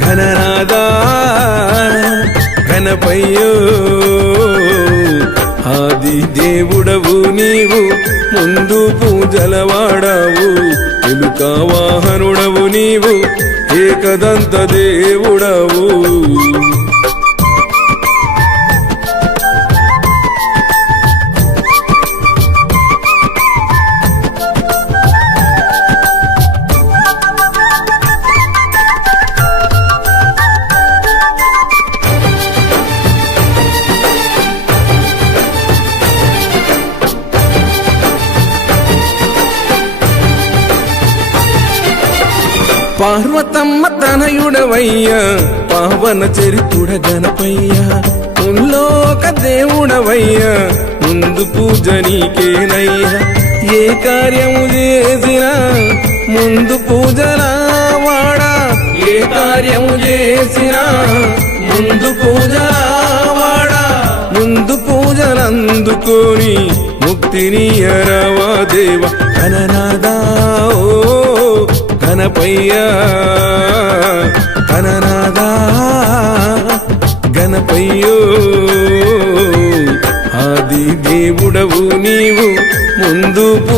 ఘననాదా ఘనపయ్యో ఆది దేవుడవు నీవు ముందు పూజలవాడావు ఎలుక వాహనుడవు నీవు ఏకదంత దేవుడవు పార్వతమ్మ తనయుడవయ్యా పావన చరితుడ గణపయ్యా ముల్లోక దేవుడవయ్యా ముందు పూజ నీకేనయ్యా ఏ కార్యము చేసినా ముందు పూజలా వాడా ఏ కార్యము చేసినా ముందు పూజలా వాడా ముందు పూజలందుకొని ముక్తినియరవా దేవ ఘననాదా ఘనపయ్యా ఘననాదా ఘనపయ్యో ఆది దేవుడవు నీవు ముందు